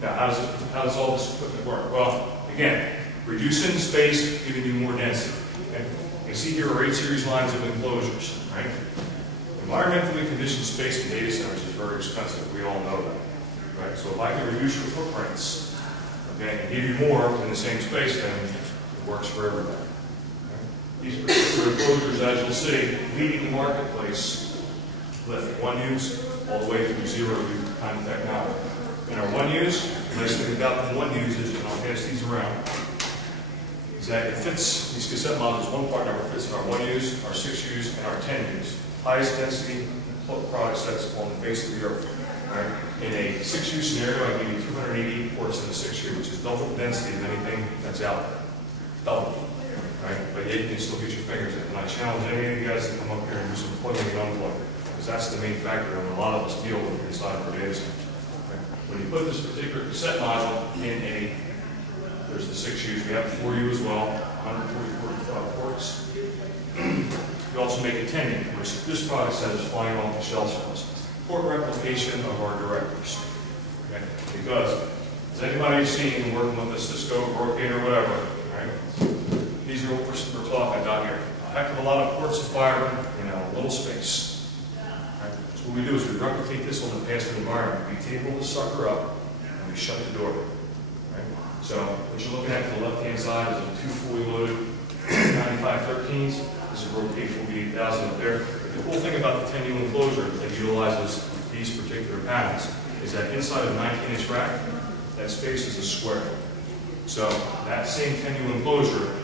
Now, how does all this equipment work? Well, again, reducing space, giving you more density. Okay? You see here are 8 series lines of enclosures, right? Environmentally conditioned space in data centers is very expensive. We all know that, right? So if I can reduce your footprints, okay, and give you more in the same space, then it works for everybody. Okay? These particular enclosures, as you'll see, leading the marketplace with 1 use all the way through 0 use kind of technology. In our 1 use, the nice thing about the 1 use is, and I'll pass these around, is that it fits, these cassette modules, one part number fits in our 1 use, our 6 use, and our 10 use. Highest density product sets on the face of the earth. Right? In a 6 use scenario, I give you 288 ports in the 6 use, which is double the density of anything that's out there. Double. Right? But yet you can still get your fingers in. And I challenge any of you guys to come up here and do some plugging and unplugging, because that's the main factor that a lot of us deal with inside of our data center. Right? When you put this particular cassette module in a, there's the 6 use, we have the 4U as well, 144 ports. We also make a 10U, which this product set is flying off the shelves for us. Port replication of our directors. Okay? Because, as anybody seen working with a Cisco, Brocade, or whatever, right? These are what we're talking about here. A heck of a lot of ports of fiber in a little space. Right? So what we do is we replicate this on the passive environment. We cable the sucker up, and we shut the door. Right? So what you're looking at to the left-hand side is a 2 fully loaded 9513s. This is Brocade 48000 up there. But the cool thing about the 10U enclosure that utilizes these particular panels is that inside of a 19-inch rack, that space is a square. So that same 10U enclosure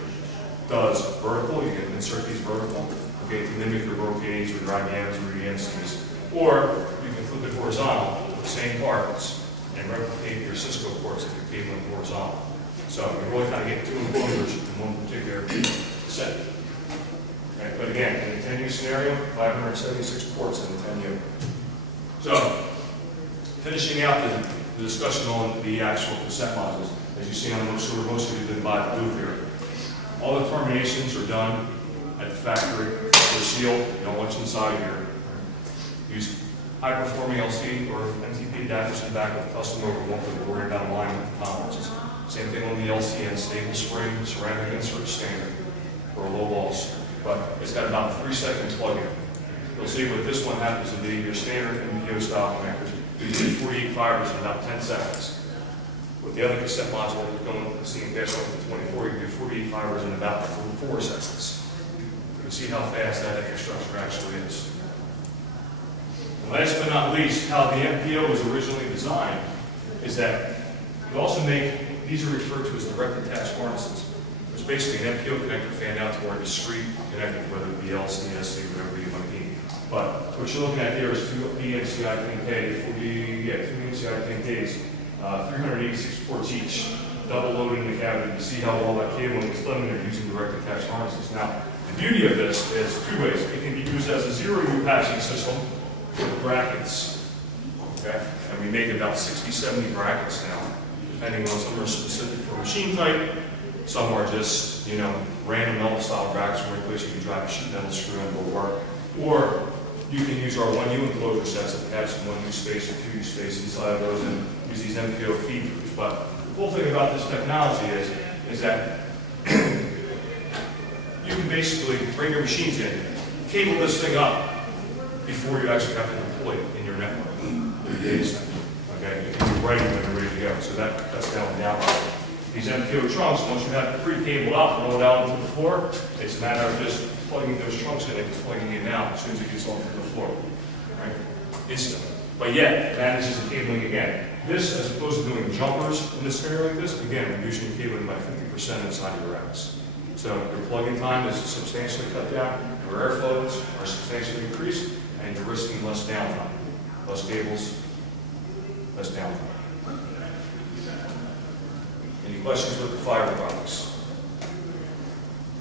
does vertical. You can insert these vertical, okay, to mimic your Brocades or your IBMs or your EMCs. Or you can flip it horizontal with the same parts and replicate your Cisco ports if you're cabling horizontal. So you're really kind of getting 2 enclosures in one particular set. Right, but again, in the 10U scenario, 576 ports in the 10U. So, finishing out the discussion on the actual cassette modules, as you see on the most of you didn't buy the booth here. All the terminations are done at the factory. They're sealed. You don't want you inside here. Use high-performing LC or MTP adapters in the back with custom over. Won't have to worry about alignment tolerances. Same thing on the LCN, stable spring, ceramic insert standard for low walls. But it's got about a 3-second plug-in. You'll see what this one happens to be your standard MPO style connectors. You do 48 fibers in about 10 seconds. With the other cassette module, you're going to see past over to 24, you can do 48 fibers in about 4 seconds. You can see how fast that infrastructure actually is. And last but not least, how the MPO was originally designed is that you also make, these are referred to as direct attach harnesses. It's basically an MPO connector fanned out to our discrete connector, whether it be LC, SC, whatever you might need. But what you're looking at here is 2 EMCI 10K, 2 EMCI 10Ks, 386 ports each, double loaded in the cavity. You see how all that cabling is done there using direct attach harnesses. Now, the beauty of this is 2 ways. It can be used as a 0U patching system with brackets. Okay? And we make about 60, 70 brackets now, depending on some are specific for machine type. Some are just, you know, random metal style brackets where you can drive a sheet metal screw and it'll work. Or you can use our 1U enclosure sets that have some 1U space or 2U space inside of those and use these MPO feed throughs. But the cool thing about this technology is that you can basically bring your machines in, cable this thing up before you actually have to deploy it in your network, your data center. Okay, you can be ready when you're ready to go. So that's down the outlet. These MPO trunks, once you have it pre-cabled up and rolled out onto the floor, it's a matter of just plugging those trunks in and plugging it out as soon as it gets onto the floor. Right? Instantly. But yet, it manages the cabling again. This, as opposed to doing jumpers in a scenario like this, again, reducing the cabling by 50% inside of your racks. So your plug-in time is substantially cut down, your airflows are substantially increased, and you're risking less downtime. Less cables, less downtime. Any questions with the fiber products?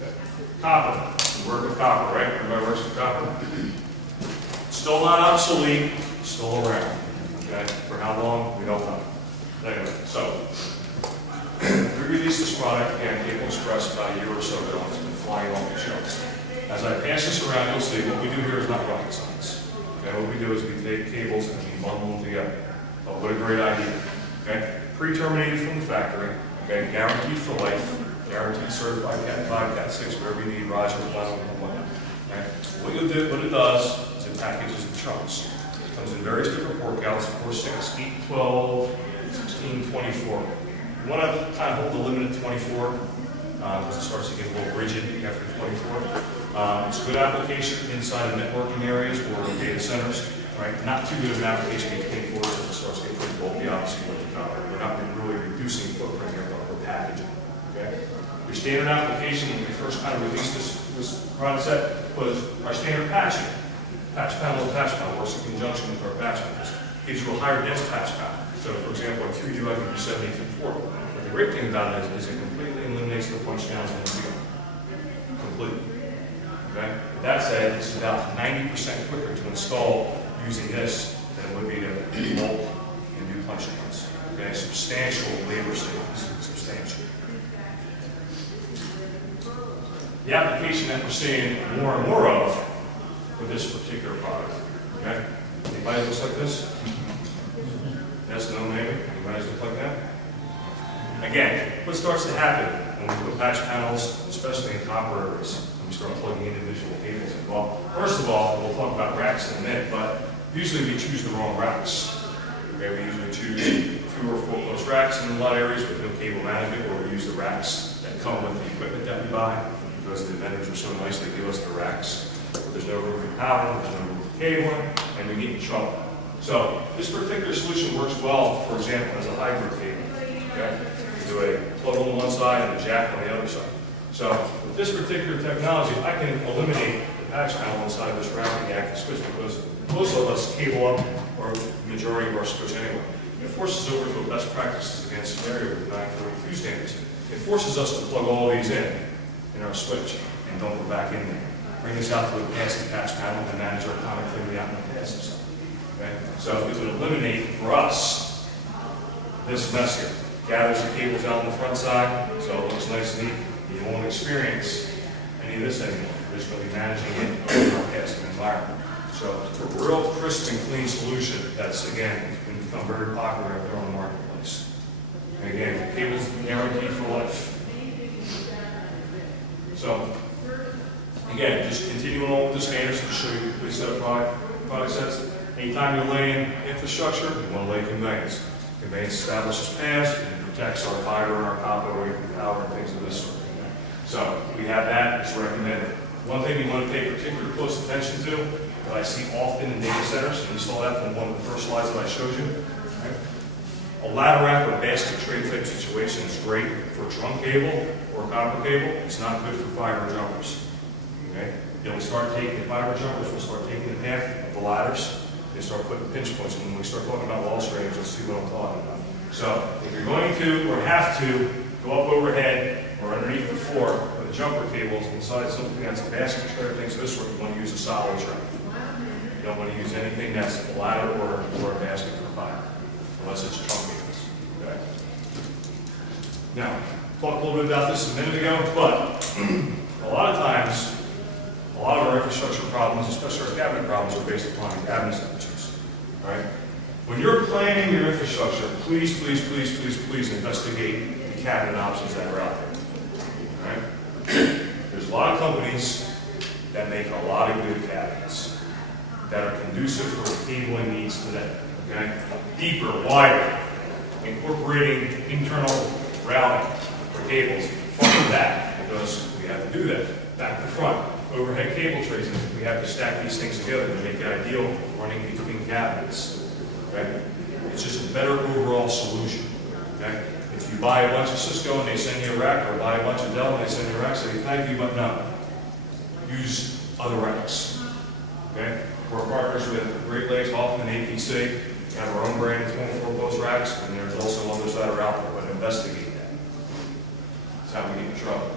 Okay. Copper. We work with copper, right? Everybody works with copper. Still not obsolete, still around. Okay? For how long? We don't know. Anyway, so we released this product, again, Cable Express, about a year or so ago. It's been flying off the shelves. As I pass this around, you'll see what we do here is not rocket science. Okay? What we do is we take cables and we bundle them together. Oh, what a great idea. Okay? pre-terminated from the factory, okay, guaranteed for life, guaranteed certified Cat 5, Cat 6, whatever you need, riser, plasma, and whatnot. Okay? What it does is it packages in chunks. It comes in various different port counts, 4, 6, 8, 12, 16, 24. You want to kind of hold the limit at 24 because it starts to get a little rigid after 24. It's a good application inside of networking areas or data centers. Right? Not too good of an application at 24 because it starts to get pretty bulky, obviously, with the cover. We're not really reducing footprint here, but we're packaging. Okay? Your standard application when we first kind of released this product set was our standard patching. Patch panel to patch panel works in conjunction with our patch panels. Gives you a higher dense patch panel. So, for example, at 3D, I can do 70 through 40. But the great thing about it is it completely eliminates the punch downs in the field. Completely. Okay? With that said, it's about 90% quicker to install using this than it would be to bolt and do punch downs. Okay? Substantial labor savings. Substantial. The application that we're seeing more and more of with this particular product. Okay? Anybody looks like this? Yes, no, maybe? Anybody look like that? Again, what starts to happen when we put patch panels, especially in copper areas, when we start plugging individual cables in? Well, first of all, we'll talk about racks in a minute, but usually we choose the wrong racks. Okay, we usually choose 2 or 4 close racks in a lot of areas with no cable management, or we use the racks that come with the equipment that we buy, because the vendors are so nice, they give us the racks. But there's no room for power, there's no room for cabling, and we get in trouble. So this particular solution works well, for example, as a hybrid cable. Okay? You do a plug on one side and a jack on the other side. So with this particular technology, I can eliminate the patch panel inside of this rack and the active switch because most of us cable up, or the majority of our switch anyway. It forces over to a best practices against scenario with 942 standards. It forces us to plug all these in our switch and don't go back in there. Bring this out to a passive patch panel and manage our connectivity out in the passive side. Okay? So it would eliminate for us this mess here. Gathers the cables out on the front side, so it looks nice and neat. You won't experience any of this anymore. We're just going to be managing it in our passive environment. So a real crisp and clean solution that's, again, going to become very popular out there on the marketplace. And again, the cable's guaranteed for life. So, again, just continuing on with the standards to show you a complete set of product sets. Anytime you're laying infrastructure, you want to lay conveyance. Conveyance establishes paths and protects our fiber and our copper away from power and things of this sort. So we have that. It's recommended. One thing you want to pay particular close attention to that I see often in data centers, and you saw that from one of the first slides that I showed you. Right? A ladder rack or basket tray type situation is great for trunk cable or copper cable. It's not good for fiber jumpers. Okay? You'll start taking the fiber jumpers, we'll start taking the path of the ladders. They start putting pinch points, and when we start talking about wall strange, you'll see what I'm talking about. So if you're going to or have to go up overhead or underneath the floor with the jumper cables inside something that's a basket tray or things of this sort, you want to use a solid tray. You don't want to use anything that's a ladder or a basket for fiber, unless it's trunk cables. Okay? Now, talked a little bit about this a minute ago, but a lot of times, a lot of our infrastructure problems, especially our cabinet problems, are based upon cabinet temperatures. Right? When you're planning your infrastructure, please, please, please, please, please investigate the cabinet options that are out there. Right? There's a lot of companies that make a lot of good cabinets that are conducive for the cabling needs today. Okay? Deeper, wider, incorporating internal routing for cables, front and back, because we have to do that. Back to front. Overhead cable trays, and we have to stack these things together to make it ideal running between cabinets. Okay? It's just a better overall solution. Okay? If you buy a bunch of Cisco and they send you a rack, or buy a bunch of Dell and they send you a rack, say thank you, but no. Use other racks. Okay? We're partners with Great Lakes, Hoffman, and APC. We have our own brand of 24-post racks, and there's also others that are out there, but investigate that. That's how we get in trouble.